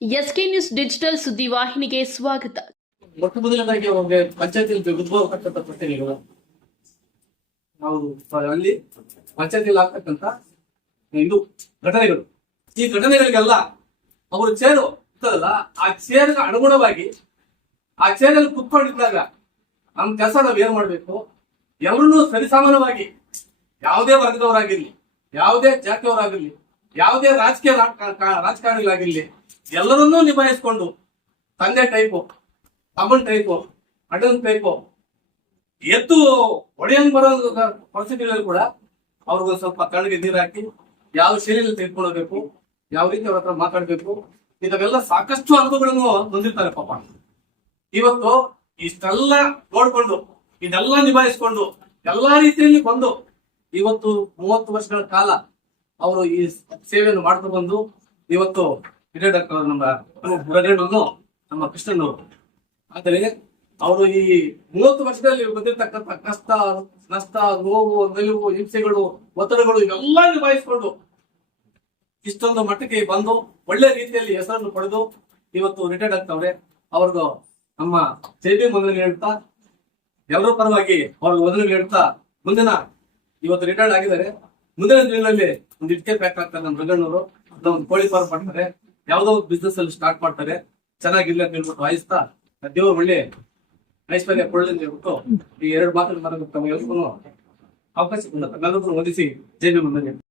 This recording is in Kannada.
ಎಸ್ಕೆ ನ್ಯೂಸ್ ಡಿಜಿಟಲ್ ಸುದ್ದಿವಾಹಿನಿಗೆ ಸ್ವಾಗತ. ಮೊಟ್ಟ ಮೊದಲನೇದಾಗಿ ಅವ್ರಿಗೆ ಪಂಚಾಯತಿಯಲ್ಲಿ ಉದ್ಭವತಕ್ಕಂಥ ಪ್ರಶ್ನೆಗಳು ನಾವು ಅಲ್ಲಿ ಪಂಚಾಯತಿಯಲ್ಲಿ ಆಗ್ತಕ್ಕಂಥ ಇದು ಘಟನೆಗಳು, ಈ ಘಟನೆಗಳಿಗೆಲ್ಲ ಅವರು ಚೇರು ಇರ್ತದಲ್ಲ, ಆ ಚೇರ್ಗೆ ಅನುಗುಣವಾಗಿ ಆ ಚೇರಲ್ಲಿ ಕುತ್ಕೊಂಡಿದ್ದಾಗ ನಮ್ಮ ಕೆಲಸ ನಾವು ಏನ್ ಮಾಡ್ಬೇಕು, ಎಲ್ಲರನ್ನೂ ಸರಿಸಮಾನವಾಗಿ, ಯಾವುದೇ ವರ್ಗದವರಾಗಿರ್ಲಿ, ಯಾವುದೇ ಜಾತಿಯವರಾಗಿರ್ಲಿ, ಯಾವುದೇ ರಾಜಕಾರಣಿಗಳಾಗಿರ್ಲಿ, ಎಲ್ಲರನ್ನೂ ನಿಭಾಯಿಸ್ಕೊಂಡು ತಂದೆ ಟೈಪು, ತಮ್ಮನ್ ಟೈಪು, ಅಣ್ಣನ ಟೈಪು ಎದ್ದು ಒಡೆಯಂಗ್ ಬರೋ ಪರಿಸ್ಥಿತಿಗಳಲ್ಲಿ ಕೂಡ ಅವ್ರಿಗೊಂದು ಸ್ವಲ್ಪ ಕಣ್ಣಿಗೆ ನೀರು ಹಾಕಿ ಯಾವ ಶೈಲಿಯಲ್ಲಿ ತೆಗೆದುಕೊಂಡು ಹೋಗ್ಬೇಕು, ಯಾವ ರೀತಿ ಅವ್ರ ಹತ್ರ ಮಾತಾಡ್ಬೇಕು, ಇದೆಲ್ಲ ಸಾಕಷ್ಟು ಅನುಭವಗಳನ್ನು ಹೊಂದಿರ್ತಾರೆ ಪಾಪ. ಇವತ್ತು ಇಷ್ಟೆಲ್ಲ ನೋಡ್ಕೊಂಡು ಇದೆಲ್ಲ ನಿಭಾಯಿಸ್ಕೊಂಡು ಎಲ್ಲಾ ರೀತಿಯಲ್ಲಿ ಬಂದು ಇವತ್ತು 30 ವರ್ಷಗಳ ಕಾಲ ಅವರು ಈ ಸೇವೆಯನ್ನು ಮಾಡ್ಕೊಂಡು ಬಂದು ಇವತ್ತು ನಮ್ಮ ಕೃಷ್ಣನವರು. ಆದರೆ ಅವರು ಈ 30 ವರ್ಷದಲ್ಲಿ ಬಂದಿರತಕ್ಕಂಥ ಕಷ್ಟ, ನಷ್ಟ, ನೋವು, ನಿಲುವು, ಹಿಂಸೆಗಳು, ಒತ್ತಡಗಳು ಇವೆಲ್ಲ ನಿಭಾಯಿಸಿಕೊಂಡು ಇಷ್ಟೊಂದು ಮಟ್ಟಕ್ಕೆ ಬಂದು ಒಳ್ಳೆ ರೀತಿಯಲ್ಲಿ ಹೆಸರನ್ನು ಪಡೆದು ಇವತ್ತು ರಿಟೈರ್ಡ್ ಆಗ್ತವ್ರೆ. ಅವ್ರಿಗೂ ನಮ್ಮ ಜೈಬಿ ಮೊದಲಿಗೆ ಹೇಳ್ತಾ, ಎಲ್ಲರ ಪರವಾಗಿ ಅವ್ರಿಗೆ ಮೊದಲಿಗೆ ಹೇಳ್ತಾ, ಮುಂದಿನ ಇವತ್ತು ರಿಟೈರ್ಡ್ ಆಗಿದ್ದಾರೆ, ಮುಂದಿನ ದಿನಗಳಲ್ಲಿ ಒಂದು ಇಟ್ಕೆ ಪ್ಯಾಕ್ ಆಗ್ತಾರೆ ನಮ್ಮ ರಂಗಣ್ಣವರು. ಒಂದು ಕೋಳಿ ಫಾರ್ಮ್ ಮಾಡ್ತಾರೆ, ಯಾವ್ದೋ ಒಂದು ಬಿಸ್ನೆಸ್ ಅಲ್ಲಿ ಸ್ಟಾರ್ಟ್ ಮಾಡ್ತಾರೆ, ಚೆನ್ನಾಗಿರ್ಲಿ ಅಂತ ಹೇಳ್ಬಿಟ್ಟು ಆಯಿಸ್ತಾ ದೇವ್ರು ಒಳ್ಳೆ ಐಶ್ವರ್ಯ ಕೊಳ್ಳಿ ಅಂತ ಹೇಳ್ಬಿಟ್ಟು ಈ 2 ಮಾತುಗಳು ತಮಗೆ ಅವಕಾಶ ಹೊಂದಿಸಿ ಜೈಬಿ ಮುಂದೆ